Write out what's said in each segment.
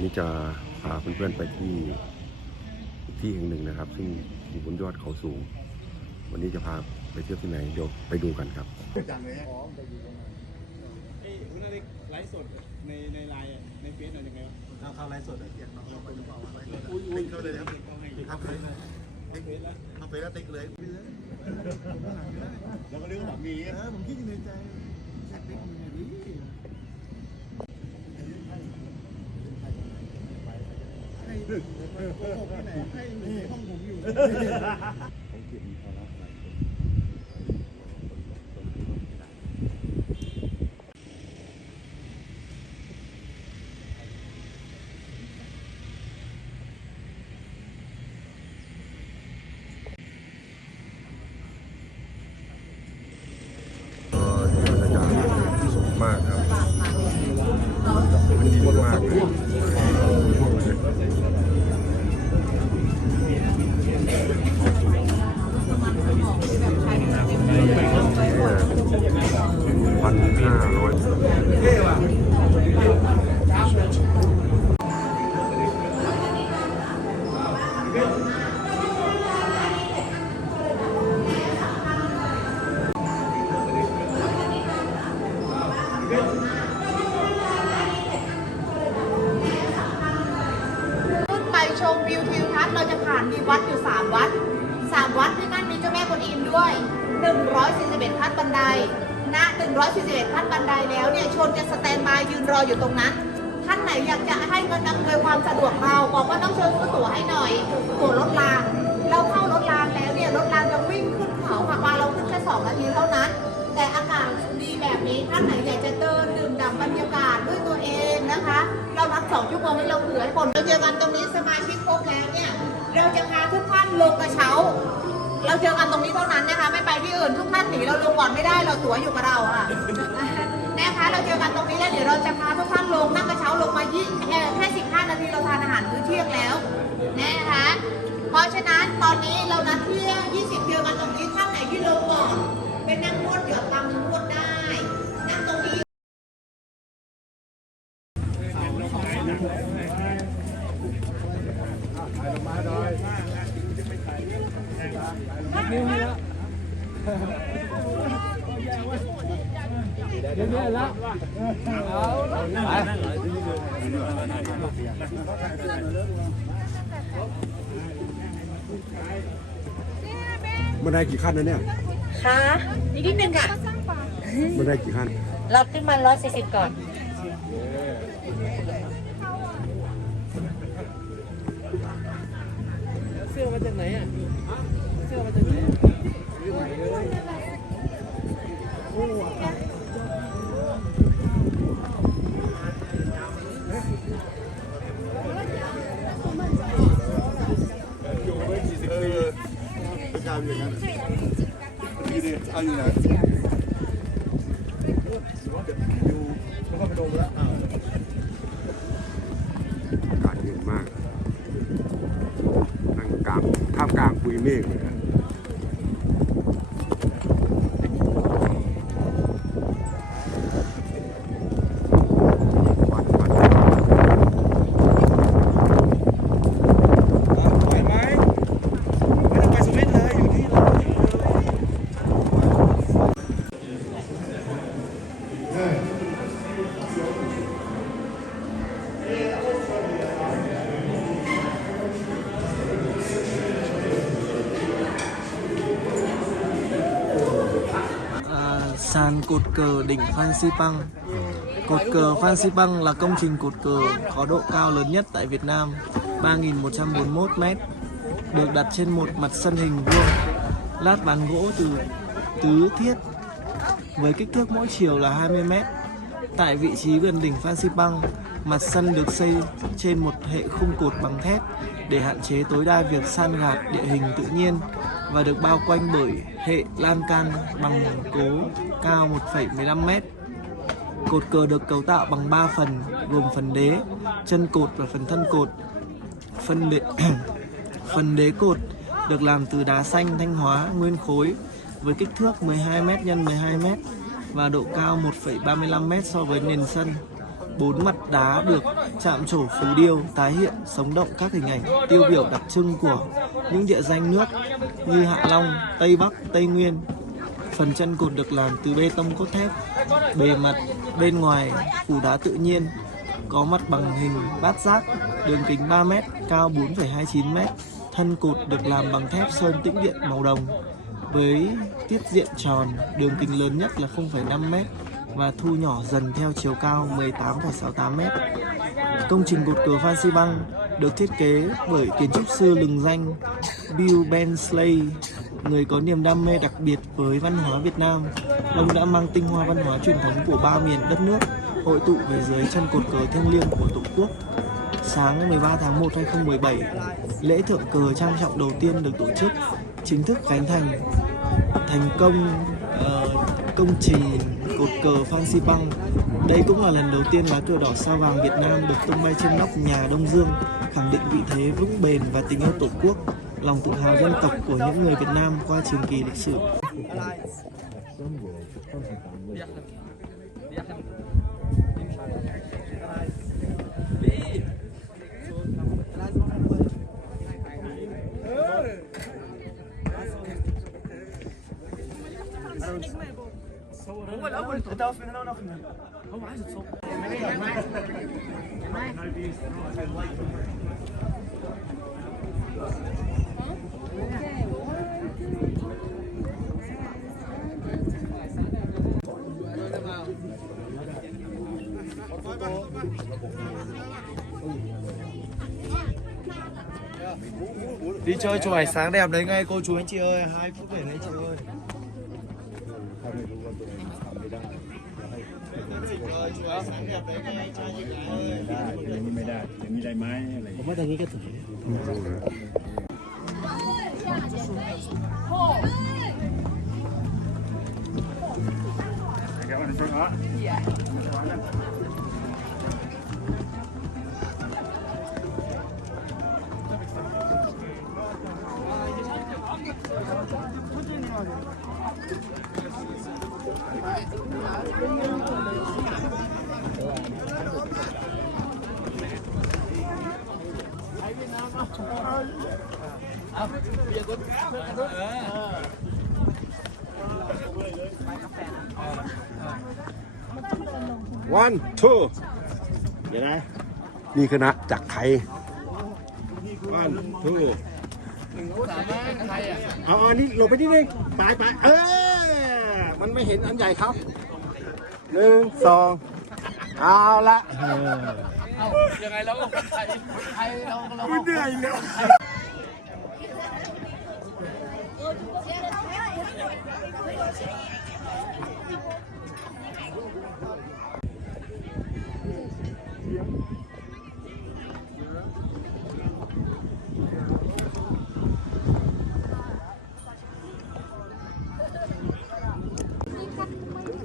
วันนี้จะพาเพื่อนๆไปที่อีกที่แห่งหนึ่งนะครับ ซึ่งอยู่บนยอดเขาสูง วันนี้จะพาไปเที่ยวที่ไหนเดี๋ยวไปดูกันครับจังเลยฮะเอ้ยคุณนาฬิกไลฟ์สดในในไลน์อะในเฟซอะไรยังไงวะเราเข้าไลฟ์สดเลยเกียรติเราไปดูเปล่าว่าไลฟ์สดติ๊กเข้าเลยนะครับครับเลยติ๊กเข้าไปแล้วติ๊กเลยแล้วก็นึกว่ามีเออผมคิดอยู่ในใจติ๊กมีดิให้ดึก โกหกที่ไหนให้ห้องผมอยู่ พันห้าร้อย ยยืนรออยู่ตรงนั้น ท่านไหนอยากจะให้มันอำนวยความสะดวกเราบอกว่าต้องเชิญซื้อตั๋วให้หน่อยตั๋วรถรางเราเข้ารถรางแล้วเนี่ยรถรางจะวิ่งขึ้นเขาค่ะมาเราขึ้นแค่2นาทีเท่านั้น แต่อากาศดีแบบนี้ท่านไหนอยากจะเดินดื่มด่ำบรรยากาศด้วยตัวเองนะคะ เรานับสองชั่วโมงให้เราเผื่อคนเราเจอกันตรงนี้สมาชิกครบแล้วเนี่ยเราจะพาทุกท่านลงกระเช้า เราเจอกันตรงนี้เท่านั้นนะคะ ไม่ไปที่อื่นทุกท่านหนีเราลงก่อนไม่ได้เราตั๋วอยู่กับเราค่ะ นะคะเราเจอกันตรงนี้แล้วเดี๋ยวเราจะพาทุกท่านลงนั่งกระเช้าลงมายี่แค่สิบห้านาทีเราทานอาหารมื้อเที่ยงแล้วนะคะเพราะฉะนั้นตอนนี้เรานัดเที่ยง มันได้กี่ขั้นนะเนี่ยค่ะนิดนิดนึงค่ะ มันได้กี่ขั้น เราขึ้นมา 140 ก่อน เสื้อมาจากไหนอะ เสื้อมาจากไหนาวอยู่นั้นดีดิเอาอยู่ไหนอยู่แล้วก็ไปลงแล้วอ้าวอากาศเย็นมากนั่งกลางท่ามกลางปุยเมฆเลย bàn cột cờ đỉnh Phan Xipang. Cột cờ Phan Xipang là công trình cột cờ có độ cao lớn nhất tại Việt Nam, 3.141 m, được đặt trên một mặt sân hình vuông, lát ván gỗ từ tứ thiết với kích thước mỗi chiều là 20 m. Tại vị trí gần đỉnh Phan Xipang, mặt sân được xây trên một hệ khung cột bằng thép để hạn chế tối đa việc san gạt địa hình tự nhiên và được bao quanh bởi hệ lan can bằng cố cao 1,15 m. Cột cờ được cấu tạo bằng 3 phần gồm phần đế, chân cột và phần thân cột. Phần đế, phần đế cột được làm từ đá xanh Thanh Hóa nguyên khối với kích thước 12m x 12m và độ cao 1,35m so với nền sân. Bốn mặt đá được chạm trổ phù điêu tái hiện sống động các hình ảnh tiêu biểu đặc trưng của những địa danh nước như Hạ Long, Tây Bắc, Tây Nguyên. Phần chân cột được làm từ bê tông cốt thép, bề mặt bên ngoài phủ đá tự nhiên, có mặt bằng hình bát giác, đường kính 3 m, cao 4,29 m. Thân cột được làm bằng thép sơn tĩnh điện màu đồng với tiết diện tròn, đường kính lớn nhất là 0,5 m và thu nhỏ dần theo chiều cao 18,68 m. Công trình cột cờ Phan Xi Băng được thiết kế bởi kiến trúc sư lừng danh Bill Bensley, người có niềm đam mê đặc biệt với văn hóa Việt Nam. Ông đã mang tinh hoa văn hóa truyền thống của ba miền đất nước hội tụ về dưới chân cột cờ thiêng liêng của Tổ quốc. Sáng 13 tháng 1 2017, lễ thượng cờ trang trọng đầu tiên được tổ chức, chính thức khánh thành thành công uh, công trình cột cờ Phan Xi Đây cũng là lần đầu tiên lá cờ đỏ sao vàng Việt Nam được tung bay trên nóc nhà Đông Dương, khẳng định vị thế vững bền và tình yêu Tổ quốc, lòng tự hào dân tộc của những người Việt Nam qua trường kỳ lịch sử. انت واقف من هنا وانا واقف من هنا هو عايز يتصور đi chơi chụp ảnh sáng đẹp đấy ngay cô chú anh chị ơi. Hai phút để lấy chị ơi. ได้อย่างนี้ไม่ได้อย่างนี้ได้ไหมอะไรผมว่าตรงนี้ก็ถึง เดี๋ยวนะนี่คณะจากไทย one two เอาอันนี้หลบไปนิดนึงไปไปเออ มันไม่เห็นอันใหญ่ครับหนึ่งสองเอาละยังไงเราก็ไทยไทยเราเราเหนื่อยแล้ว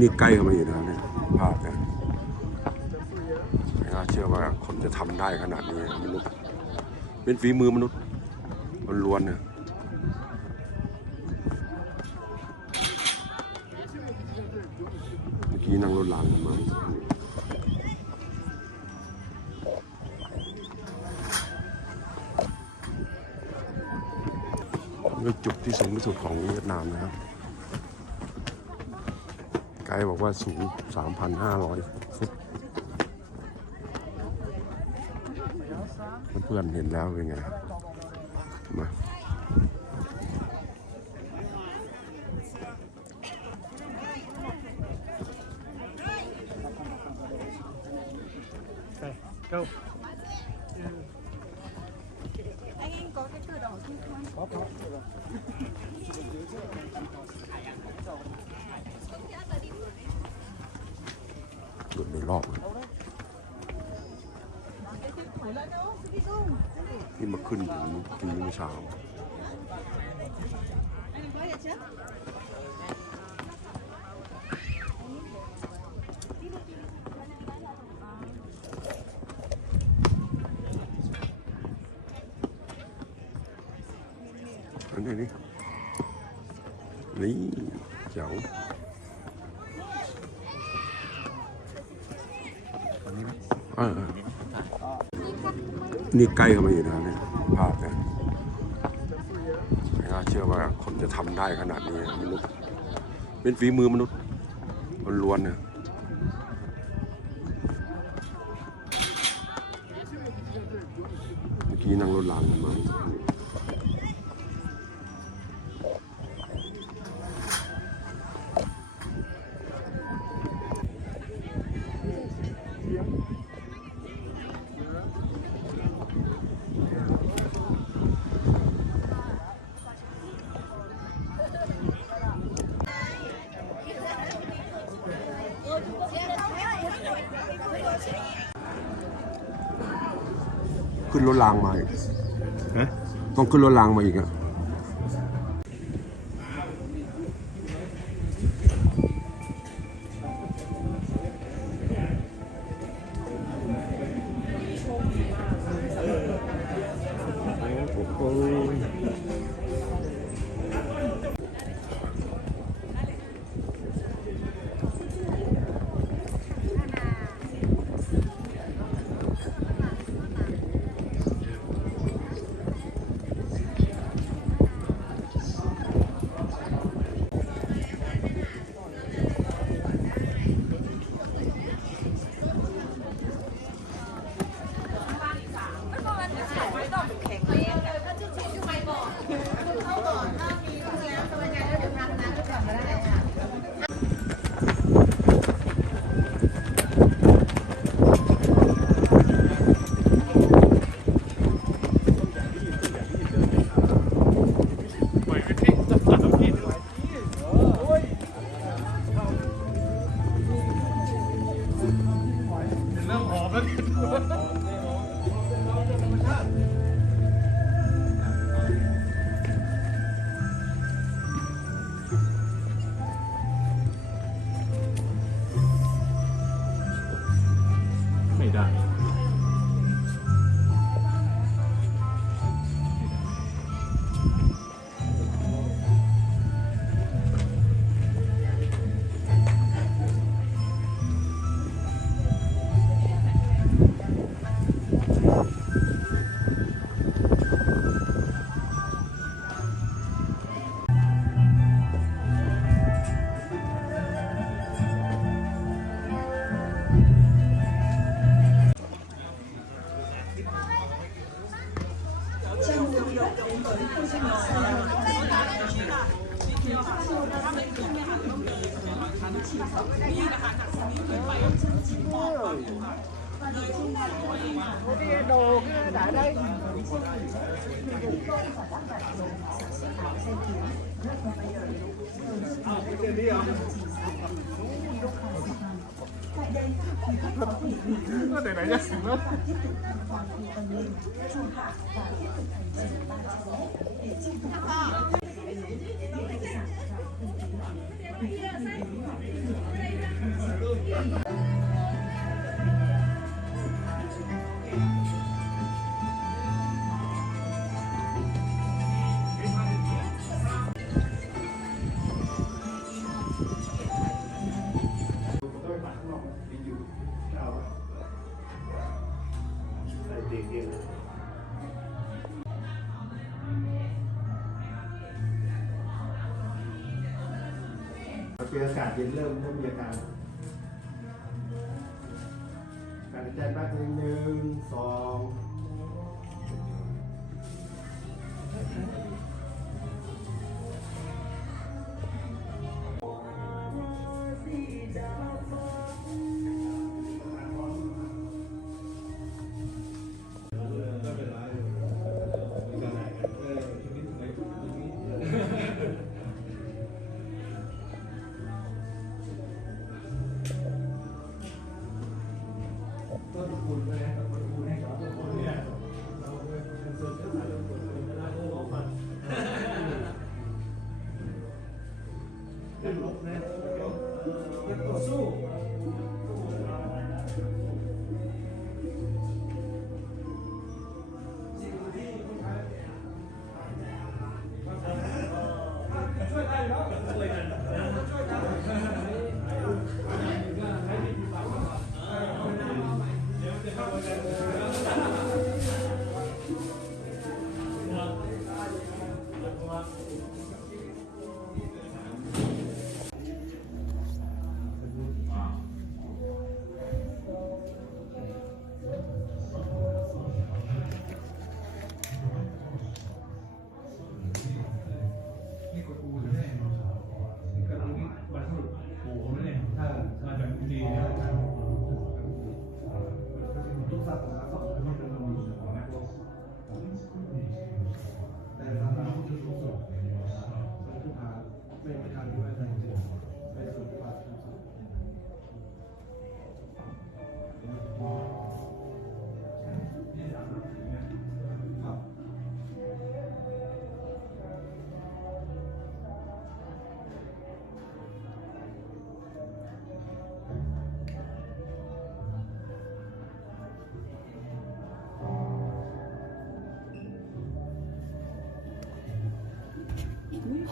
นี่ใกล้เข้ามาอยู่แล้วเนี่ยภาพเนี่ยไม่น่าเชื่อว่าคนจะทำได้ขนาดนี้มนุษย์ เป็นฝีมือมนุษย์ล้วนๆเนี่ย เมื่อกี้นั่งรถรางกันมาจุดที่สูงที่สุดของเวียดนามนะครับ ไกด์บอกว่าสูง 3,500 ฟุตเพื่อนเห็นแล้วเป็นไงมา หลุดในรอบเลยนี่มาขึ้นถึงกินเมื่อเช้า อันนี้นี่นี่เจ๋วเออนี่ใกล้เข้ามาอยู่แล้วเนี่ยภาพเนี่ยไม่น่าเชื่อว่าคนจะทำได้ขนาดนี้มนุษย์เป็นฝีมือมนุษย์ล้วนๆเนี่ยเมื่อกี้นั่งรถรางกันมา รถรางมาอีกต้องขึ้นรถรางมาอีกอะ fucking. Oh, 那得来点什么？ จออากาศเย็นเริ่มเริ่มมีอาการการ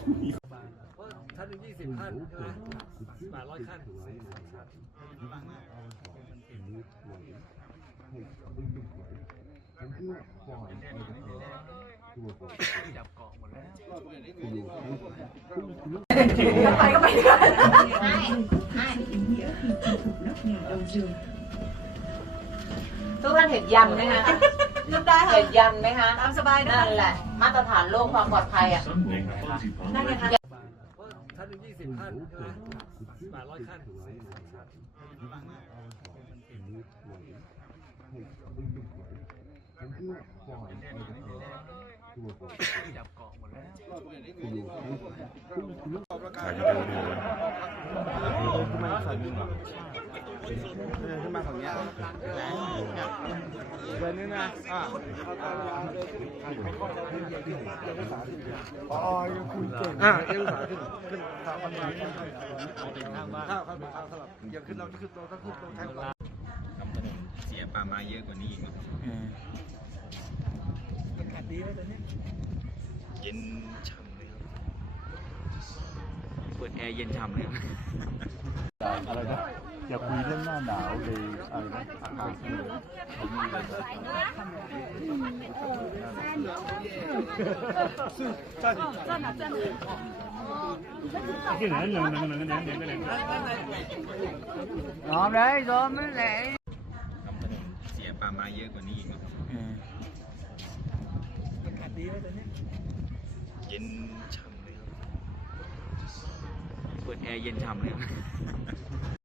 ท่านหนึ่งยี่สิบท่านใช่ไหมแปดร้อยขั้นจับเกาะหมดแล้วทุกท่านเห็นยันไหมคะ เห็นยันไหมคะตามสบายนั่นแหละ มาตรฐานโลกความปลอดภัยอะนั่นไงคะท่านหนึ่งยี่สิบท่านใช่ไหมแปดร้อยขั้นจับ เกาะหมดแล้วใครจะได้ดูนขึ้นมาฝั่งนี้เหรอขึ้นมาฝั่งนี้เบอร์นึงนะอ่าอ๋อยังคุยเก่งอ่าเอลสาขึ้นขึ้นทางบันไดขึ้นทางบ้านข้าวข้าวข้าวสลับอย่าขึ้นเราขึ้นเราถ้าขึ้นตรงแทงเราเสียปลามาเยอะกว่านี้อีกเย็นฉ่ำเลยครับ เปิดแอร์เย็นฉ่ำเลยครับอะไรนะอย่าคุยเรื่องหน้าหนาวเลยอะไรนะอากาศเสียปลามาเยอะกว่านี้อีกเย็นฉ่ำเลยครับเเปิดแอร์เย็นฉ่ำเลย